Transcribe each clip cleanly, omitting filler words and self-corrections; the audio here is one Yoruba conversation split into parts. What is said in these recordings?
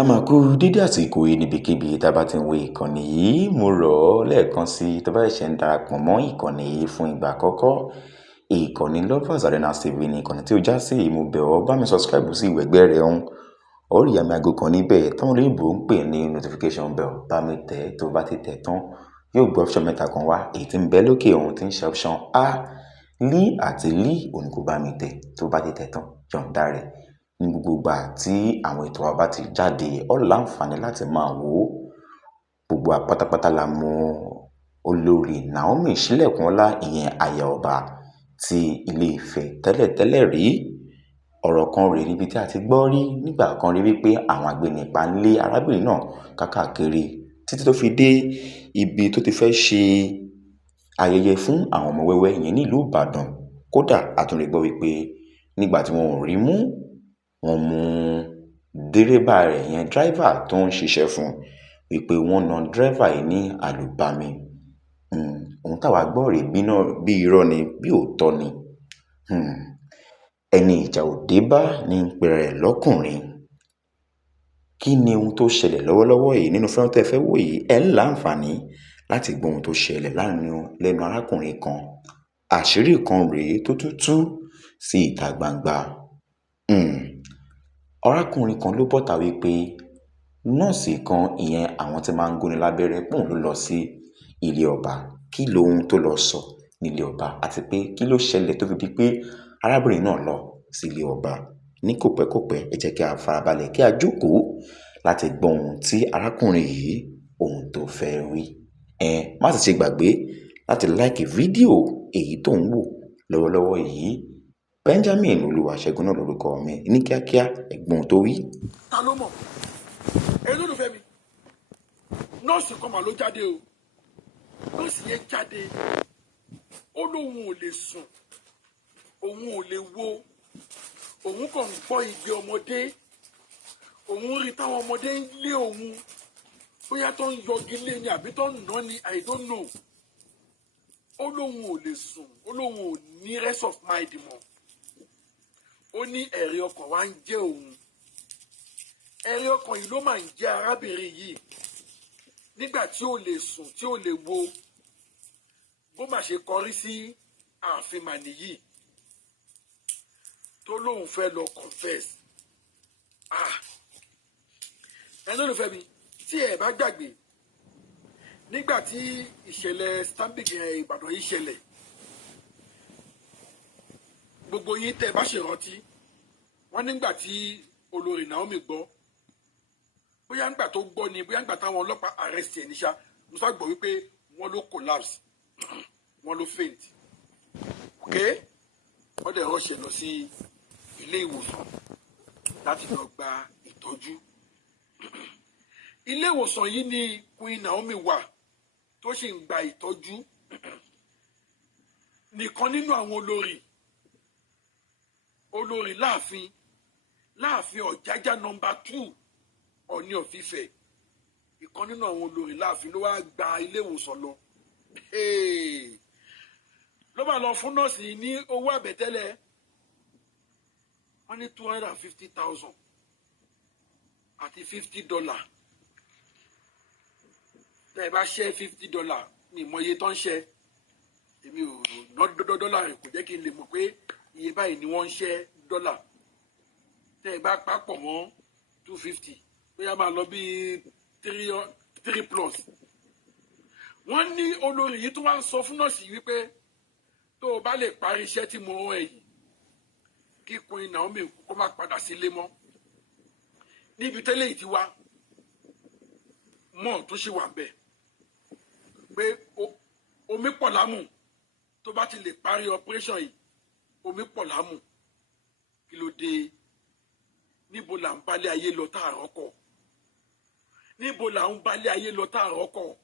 A máa kú dédé àsìkò yìí níbikíbi tá a bá ti ń wo ìkànnì yìí. Mo rọ̀ ọ́ lẹ́ẹ̀kan sí i tó bá ṣẹ̀ṣẹ̀ ń darapọ̀ mọ́ ìkànnì yìí fún ìgbà àkọ́kọ́. Ìkànnì Lovers Arenas TV ni ìkànnì tí ó já sí. Mo bẹ̀ ọ́ bá mi subscribe sí ìwé ẹgbẹ́ rẹ̀ ọ̀hún. Ó rí àmì aago kan níbẹ̀ táwọn olóyìnbó ń pè ní notification bell. Bá mi tẹ̀ tó bá ti tẹ̀ tán yóò gbé option mẹ́ta kan wá. Èyí tí ń bẹ lókè ọ̀hún tí ń ṣe option A. Lí àti lí òun kò bá mi tẹ̀ tó bá ti tẹ̀ tán yọ̀ǹda rẹ̀. Ní gbogbo ìgbà tí àwọn ètò wa bá ti jáde ó láǹfààní láti máa wò ó. Gbogbo àpátápátá la mọ olórí Naomi Sílẹ̀kùnọ́lá ìyẹn aya ọba ti Ilé Ifẹ̀ tẹ́lẹ̀tẹ́lẹ̀ rí. Ọ̀rọ̀ kan rèé níbi tí a ti gbọ́ rí nígbà kan rí wípé àwọn agbẹnipa ń lé arábìnrin náà káàkiri títí tó fi dé ibi tó ti fẹ́ ṣe ayẹyẹ fún àwọn ọmọ wẹ́wẹ́ yẹn nílùú Ìbàdàn. Kódà a tún lè gbọ́ wípé nígbà tí wọn ò rí mú, wọ́n mú dírẹ́bà rẹ̀ yẹn dráìvà tó ń ṣiṣẹ́ fún wípé wọ́n na dírẹ́bà yìí ní àlùbami. Ohun táwa gbọ́ rèé bí irọ́ ni bí òótọ́ ni. Ẹni ìjà ò dé bá ní ń pera rẹ̀ lọ́kùnrin. Kí ni ohun tó ṣẹlẹ̀ lọ́wọ́lọ́wọ́ yìí nínú fọ́nrán tẹ́ fẹ́ wò yìí? Ẹ ń láǹfààní láti gbọ́ ohun tó ṣẹlẹ̀ lẹ́nu arákùnrin kan. Àṣírí kan rèé tó tú sí ìta gbangba. Arákùnrin kan ló bọ́ta wípé nọ́ọ̀sì kan ìyẹn àwọn tí máa ń gúnni lábẹ́rẹ́ pòun ló lọ sí ilé ọba. Kí lohun tó lọ sọ nílé ọba àti pé kí ló ṣẹlẹ̀ tó fi di pé arábìnrin náà lọ sí ilé ọba? Ní kòpẹ́kòpẹ́ ẹ jẹ́ kí a farabalẹ̀ kí a jókòó láti gbọ́ ohun tí arákùnrin yìí ohun tó fẹ́ wí. Má sì ṣe gbàgbé láti like fídíò èyí tó ń wò lọ́wọ́lọ́wọ́ yìí. Benjamin Olúwaṣẹ́gun náà lórúkọ mi. Ní kíákíá ẹ̀gbọ́n tó wí. Ta ló mọ̀? Olólùfẹ́ mi, nọ́ọ̀sì kan mà ló jáde o. Nọ́ọ̀sì yẹn jáde, ó lóun ò lè sùn, òun ò lè wo, òun kàn ń gbọ́ igbe ọmọdé, òun rí táwọn ọmọdé ń lé òun, bóyá tó ń yọgi lé ni àbí tó ń nà ni, I don't know. Ó lóun ò lè sùn, ó lóun ò ní rest of mind mọ́. Ó ní ẹ̀rí ọkàn wa ń jẹ́ òun. Ẹ̀rí ọkàn yìí ló máa ń jẹ́ arábìnrin yìí nígbà tí ó lè sùn tí ó lè wo bó má ṣe kọrí sí ààfin màní yìí tó lóun fẹ́ lọ confess. Ẹni olùfẹ́ mi tí ẹ bá gbàgbé nígbà tí ìṣẹ̀lẹ̀ Stanbic Ìbàdàn yìí ṣẹlẹ̀, gbogbo yín tẹ́ bá ṣe rántí wọ́n nígbà tí olórí Naomi gbọ́, bóyá nígbà tó gbọ́ ni bóyá nígbà táwọn ọlọ́pàá arrest ẹ̀ níṣà, mo sá gbọ́ wípé wọ́n ló collapse, wọ́n ló faint. Wọ́n dẹ̀ rọ́ṣẹ̀ lọ sí ilé ìwòsàn láti lọ gba ìtọ́jú. Ilé ìwòsàn yìí ni Queen Naomi wà tó sì ń gba ìtọ́jú. Nìkan nínú àwọn olórí láàfin Ọ̀jájá nọ́mbà 2 Ọọ̀ni of Ifẹ̀, ìkan nínú àwọn olórí láàfin ló wá gba ilé ìwòsàn lọ. Ló bá lọ fún nọ́ọ̀sì ní owó àbẹ̀tẹ́lẹ̀, wọ́n ní $250,000 àti $50. Tẹ́ ẹ bá ṣẹ́ $50 ní ìmọ̀ye tó ń ṣẹ́, èmi ò ná dọ́là rẹ̀, kò jẹ́ kí n lè mọ̀ pé iye báyìí ni wọ́n ń ṣẹ́ dọ́là. Tẹ́ ẹ bá papọ̀ mọ́ 250 bóyá máa lọ bí 3+. Wọ́n ní olórí yìí tó wá ń sọ fún nọ́ọ̀sì wípé tó o bá lè parí iṣẹ́ tí mo rán ẹ yìí kí Queen Naomi kó má padà sílé mọ́. Níbi tẹ́lẹ̀ yìí ti wá mọ́ tó ṣì wà ń bẹ̀ pé omi pọ̀ lámù tó bá ti lè parí operation yìí, omi pọ̀ lámù. Kí ló dé? Níbo là ń balẹ̀ ayé lọ tá àrọ́kọ̀? Níbo là ń balẹ̀ ayé lọ tá àrọ́kọ̀?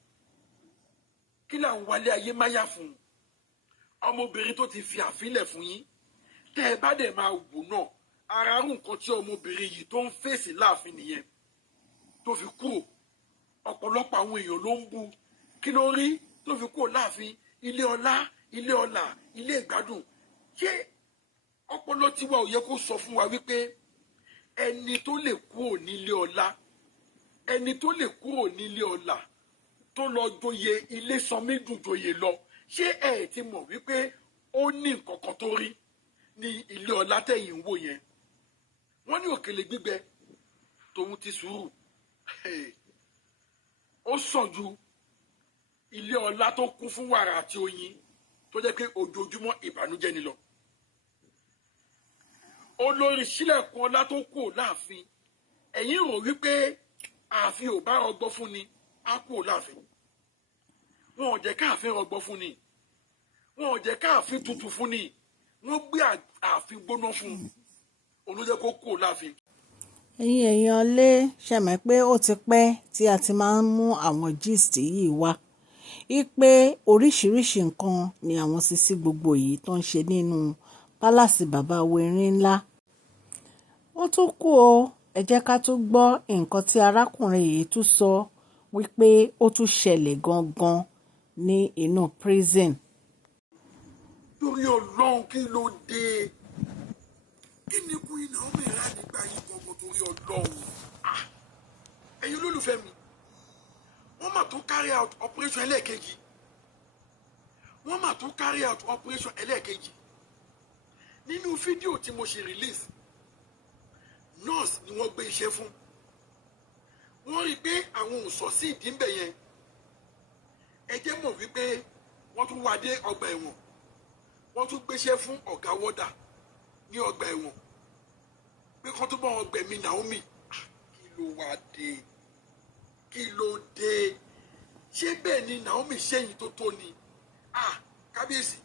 Kí là ń wálé ayé máyà fún? Ọmọbìnrin tó ti fi àfilẹ̀ fún yín, tẹ́ ẹ bá dẹ̀ máa wò náà, ara rú nǹkan tí ọmọbìnrin yìí tó ń fèsì láàfin nìyẹn tó fi kúrò. Ọ̀pọ̀lọpọ̀ àwọn èèyàn ló ń bú. Kí ló rí tó fi kúrò láàfin? Ilé ọlá, ilé ọlà, ilé ìgbádùn. Ṣé ọpọlọ tiwa ò yẹ kó sọ fún wa wípé ẹni tó lè kúrò nílé ọlá ẹni tó lè kúrò nílé ọlà tó lọ joyè ilé sanmídùn joyè lọ ṣé ẹ ti mọ̀ wípé ó ní nǹkan kan tó rí ní ilé ọlá tẹ̀yìn ń wò yẹn wọ́n ní òkèlè gbígbẹ tòun ti sùúrù ó sàn ju ilé ọlá tó kún fún wàrà àti oyin tó jẹ́ pé ojoojúmọ́ ìbànújẹ́ ni lọ olórí sílẹ̀kùn ọlá tó kù láàfin ẹ̀yin rò wípé ààfin ò bá rọgbọ fún ni á kù láàfin wọn ò jẹ́ káàfin rọgbọ fún ni wọn ò jẹ́ káàfin tutù fún ni wọ́n gbé ààfin gbóná fún olójẹ́ kó kù láàfin. ẹ̀yin èèyàn lé ṣẹ̀mẹ̀ pé ó ti pẹ́ tí a ti máa ń mú àwọn gist yìí wá ipe oríṣiríṣi nǹkan ni àwọn sisi gbogbo yìí tó ń ṣe nínú pálásì bàbá Wẹ̀rin ńlá ó tún kù o ẹ jẹ́ ká tún gbọ́ nǹkan tí arákùnrin yìí tún sọ wípé ó tún ṣẹlẹ̀ gangan ní inú prison. torí ọlọ́run kí ló dé kí ni kú iná ọmọ ìlà nígbà yìí gbogbo torí ọlọ́run ẹ̀yin olólùfẹ́ mi wọ́n mà tún carry out operation ẹlẹ́ẹ̀kejì wọ́n mà tún carry out operation ẹlẹ́ẹ̀kejì nínú fídíò tí mo ṣe release nurse ni wọ́n gbé iṣẹ́ fún wọ́n rí i pé àwọn ò sọ sí ìdí ńbẹ̀ yẹn ẹ jẹ́ mọ̀ wípé wọ́n tún wá dé ọgbà ẹ̀wọ̀n wọ́n tún gbéṣẹ́ fún ọ̀gá wọ́dà ní ọgbà ẹ̀wọ̀n pé kán tó bá wọn gbẹ̀mí Naomi kí ló wá dé kí ló dé ṣé bẹ́ẹ̀ ni Naomi ṣẹ́yìn tó tó ni kábíyèsí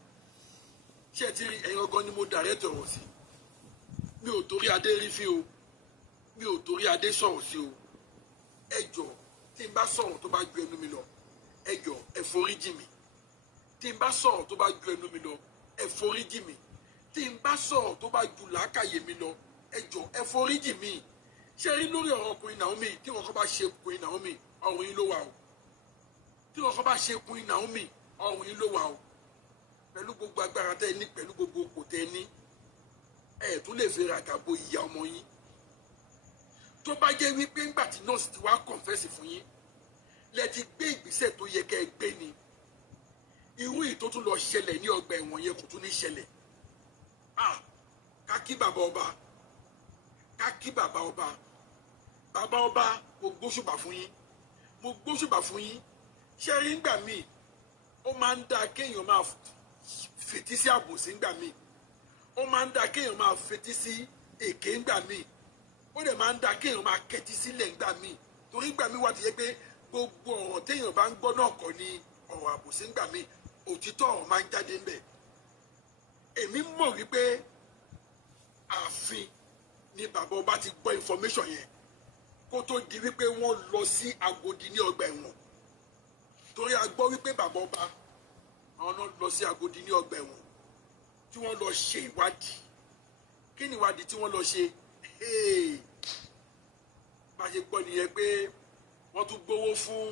ṣé ẹ ti rí ẹ̀yin ọgán ni mo dàrẹ́tọ̀ ọ̀rọ̀ sí mi ò torí adé rí fi o mi ò torí adé sọ̀rọ̀ sí o ẹ jọ̀ọ́ tí n bá sọ̀rọ̀ tó bá ju ẹnu mi lọ ẹ jọ̀ọ́ ẹ foríjì mi tí n bá sọ̀rọ̀ tó bá ju ẹnu mi lọ ẹ foríjì mi tí n bá sọ̀rọ̀ tó bá ju làákàyè mi lọ ẹ jọ̀ọ́ ẹ foríjì mi ṣé rí lórí ọ̀rọ̀ ọkùnrin Naomi tí wọn kọ́ bá ṣe ọkùnrin Naomi ọ̀run yín ló wà o tí wọn kọ́ bá ṣe ọkùnrin Naomi ọ̀run yín ló wà o pẹ̀lú gbogbo agbára tẹ́ ẹ ní pẹ̀lú gbogbo òkò tẹ́ ẹ ní ẹ tún lè fi ràgàbo ìyá ọmọ yín tó bá jẹ́ wípé ńgbà tí nọ́ọ̀sì ti wá kọ̀ǹfẹ́sì fún yín lẹ ti gbé ìgbésẹ̀ tó yẹ kẹ́ ẹ gbé ni irú yìí tó tún lọ ṣẹlẹ̀ ní ọgbà ẹ̀wọ̀n yẹn kò tún ní ṣẹlẹ̀ ká kí bàbá ọba ká kí bàbá ọba bàbá ọba mo gbóṣùbà fún yín mo gbóṣùbà fún yín ṣé rí ńgbà míì ó máa ń dáa kéèyàn máa fetí sí àbòsí ńgbà míì ó máa ń dáa kéèyàn máa fetí sí èké ńgbà míì ó dẹ̀ máa ń dáa kéèyàn máa kẹ́tí sílẹ̀ ńgbà míì torí ńgbà míì wà ti yẹ pé gbogbo ọ̀rọ̀ téèyàn bá ń gbọ́ náà kọ́ ni ọ̀rọ̀ àbòsí ńgbà míì òtítọ́ ọ̀rọ̀ máa ń jáde ńbẹ̀ èmi mọ̀ wípé ààfin ni bàbá ọba ti gbọ́ information yẹn kó tó di wípé wọ́n lọ sí Agodi ní ọgbà ẹ̀wọ̀n torí a gbọ́ wípé bàbá ọba àwọn náà lọ sí Agodi ní ọgbà ẹ̀wọ̀n tí wọ́n lọ ṣe ìwádìí kí ni ìwádìí tí wọ́n lọ ṣe bá ṣe gbọ́ nìyẹn pé wọ́n tún gbowó fún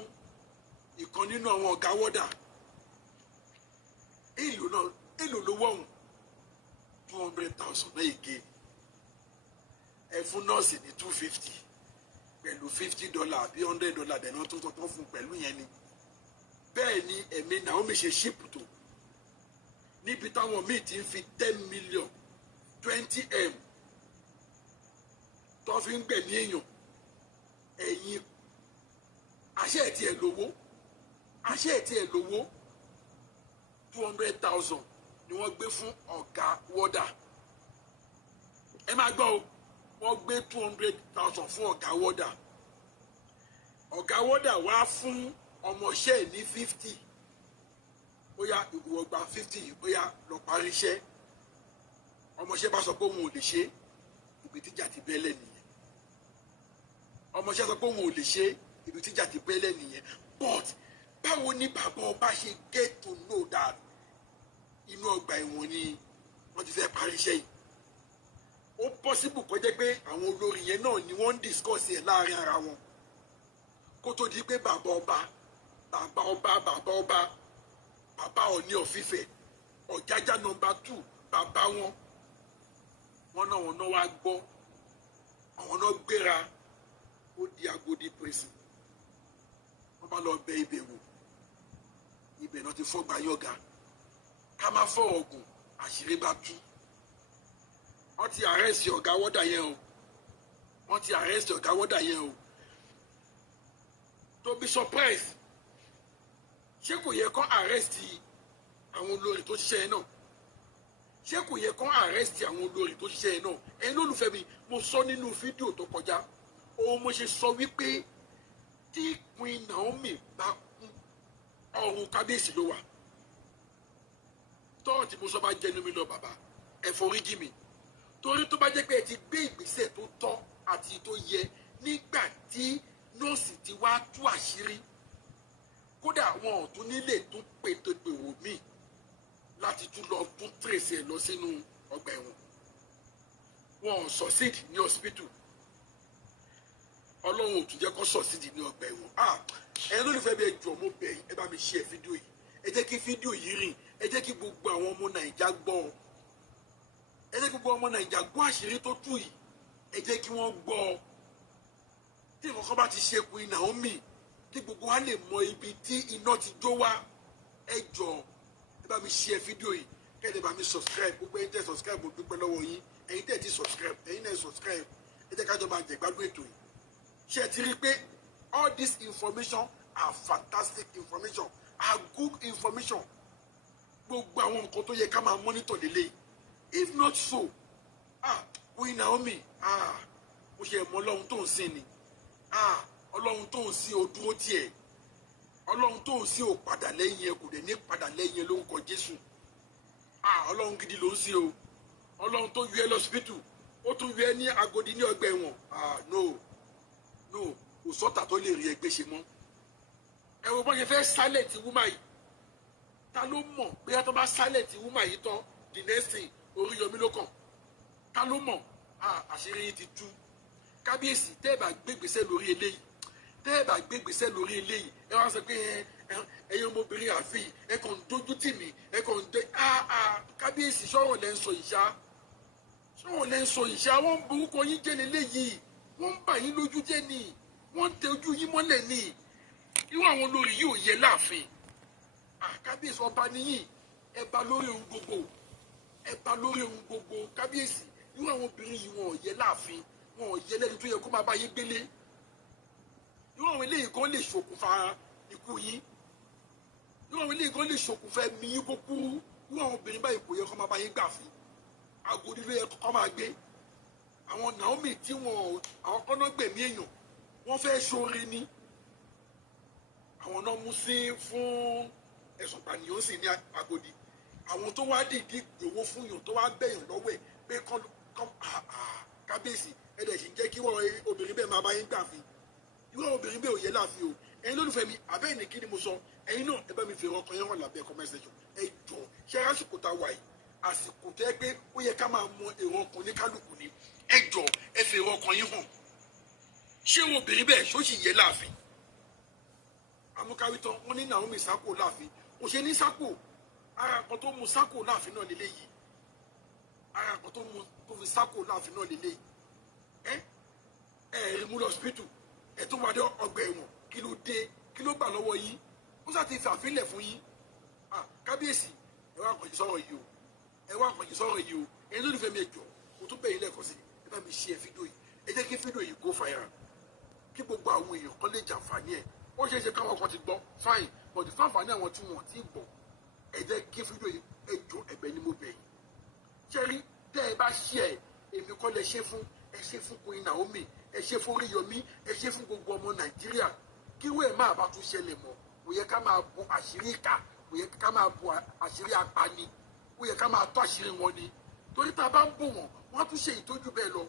ìkan nínú àwọn ọ̀gá wọ́dà èlò lówó ọ̀hún 200,000 náà èké ẹ fún nọ́ọ̀sì ní 250 pẹ̀lú $50 àbí $100 dẹ̀nà tó tọ́ fún pẹ̀lú yẹn ni bẹ́ẹ̀ ni ẹ̀mí Naomi ṣe ṣíìpù tó níbi táwọn míì ti ń fi 10 million 20M tó fi ń gbẹ̀mí èèyàn ẹ̀yìn àṣẹ ẹ̀ tí ẹ̀ lówó àṣẹ ẹ̀ tí ẹ̀ lówó 200,000 ni wọ́n gbé fún ọ̀gá wọ́dà ẹ máa gbọ́ o wọ́n gbé 200,000 fún ọ̀gá wọ́dà wá fún ọmọọṣẹ́ ẹ̀ ní 50 bóyá ìwọ gba 50 yìí bóyá lọ parí iṣẹ́ ọmọọṣẹ́ bá sọ pé òun ò lè ṣe ibi tíjà ti bẹ́lẹ̀ nìyẹn ọmọọṣẹ́ sọ pé òun ò lè ṣe ibi tíjà ti bẹ́lẹ̀ nìyẹn but báwo ni bàbá ọba ṣe get to know that inú ọgbà ẹ̀wọ̀n ni wọ́n ti fẹ́ parí iṣẹ́ yìí ó possible kó jẹ́ pé àwọn olórí yẹn náà ni wọ́n ń discuss ẹ̀ láàrin ara wọn kó tó di pé bàbá Ọọ̀ni of Ifẹ̀ Ọ̀jájá nọ́mbà 2 bàbá wọn náà wá gbọ́ àwọn náà gbéra ó di Agodi prison bá lọ bẹ ibẹ̀ wò ibẹ̀ náà ti fọ́gbà yọ̀gà ká má fọ̀rọ̀ ọ̀gùn àṣírí bá tú wọ́n ti arrest ọ̀gá wọ́dà yẹn o wọ́n ti arrest ọ̀gá wọ́dà yẹn o to be surprised ṣé kò yẹ kó arrest àwọn olórí tó ṣiṣẹ́ yẹn náà ṣé kò yẹ kó arrest àwọn olórí tó ṣiṣẹ́ yẹn náà ẹ̀yin lólùfẹ́ mi mo sọ nínú fídíò tó kọjá òun mo ṣe sọ wípé tí Queen Naomi bá kú ọrùn kábíyèsí ló wà tọ́ọ̀ tí mo sọ bá jẹnu mi lọ bàbá ẹ foríjì mi torí tó bá jẹ́ pé ẹ ti gbé ìgbésẹ̀ tó tọ́ àti tó yẹ nígbà tí nọ́ọ̀sì ti wá tú àṣírí kódà wọn ò tún nílé tún pété pèrò míì láti tún lọ tún tírèsì ẹ lọ sínú ọgbà ẹ̀wọ̀n wọn ò succeed ní hospital ọlọ́run ò tún jẹ́ kó succeed ní ọgbà ẹ̀wọ̀n ẹ̀yin lólùfẹ́ bí ẹ jọ̀ọ́ mo bẹ̀ yín ẹ bá mi share fídíò yìí ẹ jẹ́ kí fídíò yìí rìn ẹ jẹ́ kí gbogbo àwọn ọmọ nàìjà gbọ́ ẹ jẹ́ kí gbogbo ọmọ nàìjà gbọ́ àṣírí tó tú yìí ẹ jẹ́ kí wọ́n gbọ́ tí nǹkan bá ti ṣe Queen Naomi kí gbogbo wa lè mọ ibi tí iná ti jó wá ẹ jọ̀ọ́ ẹ bá mi share fídíò yìí kẹ́ẹ̀dẹ̀ bá mi subscribe gbogbo ẹ̀yin tẹ́ subscribe mo dúpẹ́ lọ́wọ́ yín ẹ̀yin tẹ́ ti subscribe ẹ̀yin náà subscribe ẹ jẹ́ kájọ máa jẹ̀gbádùn ètò yìí ṣé ẹ ti rí i pé all this information are fantastic information are good information gbogbo àwọn nǹkan tó yẹ ká máa monitor lélẹ̀ if not so Queen Naomi mo ṣe mọ ọlọ́run tó ń sìn ni ọlọ́run tó ń sìn ó dúró tiẹ̀ ọlọ́run tó ń sìn ó padà lẹ́yìn ẹ kò dẹ̀ ní padà lẹ́yìn ẹ lórúkọ Jésù ọlọ́run gidi ló ń sìn o ọlọ́run tó yọ ẹ lọ́sibítù ó tún yọ ẹ ní Agodi ní ọgbà ẹ̀wọ̀n no kò sọ́tà tó lè rí ẹgbẹ́ ṣe mọ́ ẹ wo bọ́n ṣe fẹ́ silent woman yìí ta ló mọ̀ bí wọ́n tó bá silent woman yìí tán the next thing Oríyọmí ló kàn ta ló mọ̀ àṣírí yìí ti tú kábíyèsí tẹ́ ẹ bá gbégbèsè lórí eléyìí tẹ́ ẹ bá gbégbèsè lórí eléyìí ẹ wá sọ pé ẹ̀yin ọmọbìnrin àfi ẹ kàn ń dojú tì mí ẹ kàn ń dé kábíyèsí sọ̀rọ̀ lẹ́ ń sọ ìṣá sọ̀rọ̀ lẹ́ ń sọ ìṣá wọ́n ń borúkọ yín jẹ́ lélẹ́yìí wọ́n ń bà yín lójú jẹ́ ni wọ́n ń tẹ ojú yín mọ́lẹ̀ ni irú àwọn olórí yìí ò yẹ láàfin kábíyèsí ọba níyì ẹ bá lórí ohun gbogbo ẹ bá lórí ohun gbogbo kábíyèsí irú àwọn obìnrin yìí wọn ò yẹ láàfin wọn ò yẹ lẹ́ni tó yẹ kó máa bá yín gbélé irú àwọn eléyìí kan lè ṣokùnfà ikú yín irú àwọn eléyìí kan lè ṣokùnfà ẹ̀mí yín kó kú irú àwọn obìnrin báyìí kò yẹ kó máa bá yín gbàfin Agodi ló yẹ kó máa gbé àwọn Naomi tí wọn àwọn kọ́nà gbẹ̀mí èèyàn wọ́n fẹ́ ṣoore ní àwọn náà mú sí fún ẹ̀sùn pànìyàn sí ní Agodi àwọn tó wá dìdí gbowó fún yàn tó wá bẹ̀yàn lọ́wọ́ ẹ̀ pé kán kábíyèsí ẹ̀dẹ̀ sì jẹ́ kí wọ́n obìnrin bẹ́ẹ̀ máa bá yín gbàfin irú àwọn obìnrin bẹ́ẹ̀ ò yẹ láàfin o ẹ̀yin lólùfẹ́ mi àbẹ́ẹ̀ ní kí ni mo sọ ẹ̀yin náà ẹ bá mi fèrè ọkàn yẹn hàn lábẹ́ comment section ẹ jọ ṣe àsìkò tá a wà yìí àsìkò tó yẹ pé ó yẹ ká máa mọ èrò ọkàn ní kálukú ni ẹ jọ ẹ fèrè ọkàn yín hàn ṣé obìnrin bẹ́ẹ̀ ṣó sì yẹ láàfin amúkáwí tán wọ́n ní Naomi sákò láàfin kò ṣe ní sákò ara kan tó mú sákò láàfin náà lélẹ́yìí ara kan tó fi sákò láàfin náà lélẹ́yìí rí mú lọ hospital ẹ tó wá dé ọgbà ẹ̀wọ̀n kí ló dé kí ló gbà lọ́wọ́ yín ó sá ti fi àfilẹ̀ fún yín kábíyèsí ẹ wá kọjú sọ̀rọ̀ yìí o ẹ wá kọjú sọ̀rọ̀ yìí o ẹni ló ní fẹ́ mi ẹjọ́ kò tún bẹ̀yìn lẹ́ẹ̀kan sí ẹ bá mi ṣe fídíò yìí ẹ jẹ́ kí fídíò yìí go viral kí gbogbo àwọn èèyàn kan lè jàǹfààní ẹ̀ ó ṣeé ṣe káwọn kan ti gbọ́ fine but fáǹfààní àwọn tí wọ́n ti gbọ́ ẹ jẹ́ kí fídíò yìí ẹjọ́ ẹ̀bẹ̀ ni mo bẹ̀ yín ṣé rí tẹ́ ẹ bá ṣe ẹ̀ èmi kọ́ lẹ ṣe fún ẹ ṣe fún Queen Naomi ẹ ṣe fún Oríyọmí ẹ ṣe fún gbogbo ọmọ Nàìjíríà kí wẹ́ẹ̀ máa bá tún ṣẹlẹ̀ mọ́ kò yẹ ká máa bu àṣírí ìkà kò yẹ ká máa bu àṣírí apani kò yẹ ká máa tó àṣírí wọn ni torí tá a bá ń bò wọ́n wọ́n á tún ṣe ìtọ́jú bẹ́ẹ̀ lọ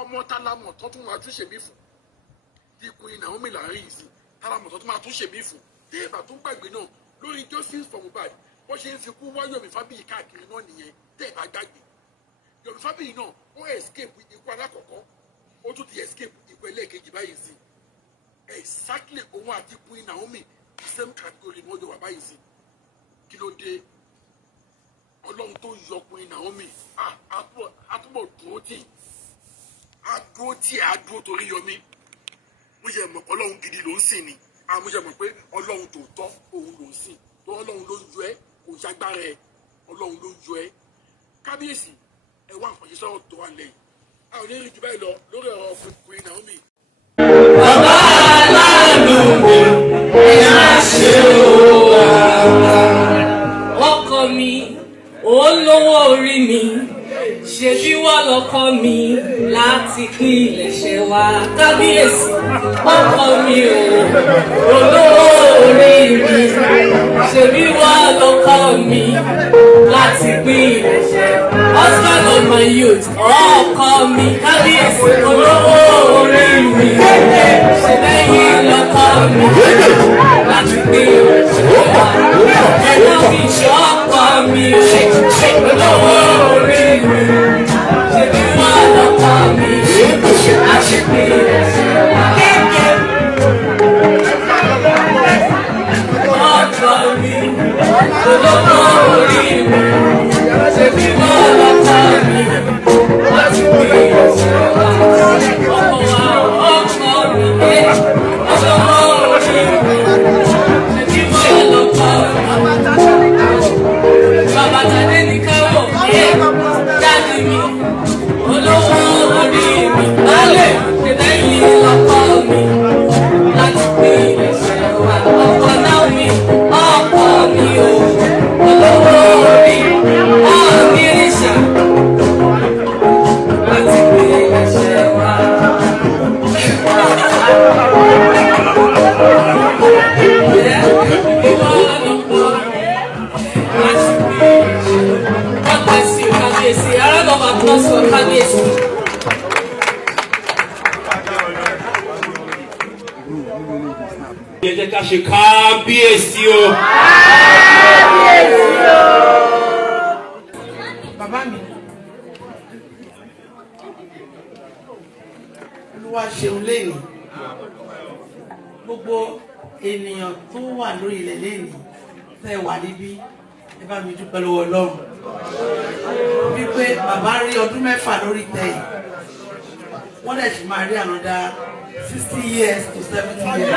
ọmọ tálámọ̀ tó tún máa tún ṣe mí fún bí Queen Naomi láàrin ìsìn tálámọ̀ tó tún máa tún ṣe mí fún tí ìbá tún gbàgbé náà lórí justice for Mohbad wọ́n ṣe ń fi kú wá Yomi Fabiyi káàkiri náà nìyẹn tẹ́ ìbá gbàgbé Yomi Fabiyi náà ó escape ikú alákọ̀ọ́kọ́ ó tún ti escape ikú ẹlẹ́ẹ̀kejì báyìí sí exactly òun àti Queen Naomi the same category ni wọ́n jọ wà báyìí sí kí ló dé ọlọ́run tó yọ Queen Naomi àtúbọ̀ dúró tì àdúró torí Yomi mo yẹ mọ̀ ọlọ́run gidi ló ń sìn ni àmúṣe mọ̀ pé ọlọ́run tòótọ́ òun ló ń sìn tó ọlọ́run ló yọ ẹ́ kò jágbára ẹ̀ ọlọ́run ló yọ ẹ́ kábíyèsí ẹ wá nǹkan ṣe sọ̀rọ̀ tó wà lẹ́yìn a ò ní rí jù báyìí lọ lórí ọ̀rọ̀ ọkùnrin Naomi. bàbá aláàánú mi ẹ má ṣe òwà ọkọ mi òun lówó orí mi ṣebí wọ́n lọ́kọ mi láti pín ilẹ̀ṣẹ̀ wa kábíyèsí ọkọ mi ò olówó orí mi ṣebí wọ́n lọ́kọ mi láti pín ilẹ̀ṣẹ̀ husband of my youth ọkọ mi kábíyèsí olówó orí mi ṣebẹ́yìn lọ́kọ mi láti pín ilẹ̀ṣẹ̀ wa ẹ̀rọ mi ṣọ́kọ mi olówó orí mi. Ẹ jẹ́ ká ṣe kábíyèsí o. Bàbá mi, Olúwa ṣeun léèní. Gbogbo ènìyàn tó wà lórí ilẹ̀ léèní tẹ́ wà níbí, ẹ bá mi dúpẹ́ lọ́wọ́ Ọlọ́run. Wípé bàbá rí ọdún 6 lórí tẹ̀yìn. Wọ́n dẹ̀ sì máa rí ànádá 60 years to 70 years.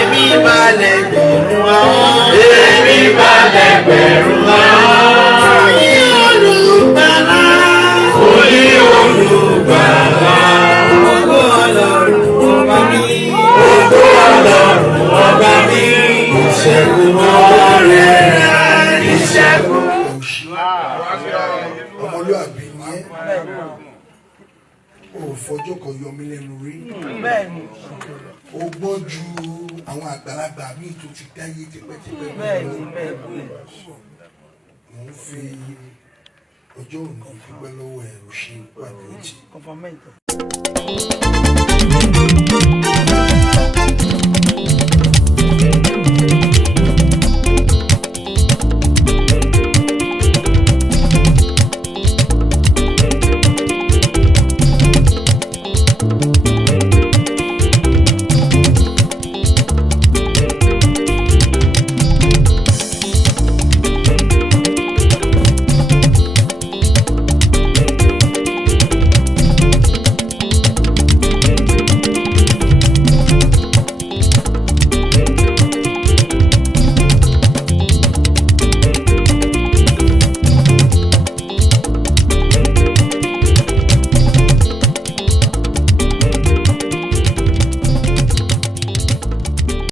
Èmi balẹ̀ gbẹ̀rún àwọn. Èmi balẹ̀ gbẹ̀rún àwọn. Oyin olùgbàlà. Oyin olùgbàlà. Ògo Ọlọ́run ọba mi. Ògo Ọlọ́run ọba mi. Ìṣẹ́gun ọ̀rẹ́ ìṣẹ́gun. Ọmọlúàbí ni ẹ́. O fọjọ́ kan yọ mí lẹ́nu rí. O gbọ́n ju àwọn àgbàlagbà míì tó ti dáyé tipẹ́tipẹ́. Mo ń fi ọjọ́ òní dúpẹ́ lọ́wọ́ ẹ̀ ò ṣe pàdé.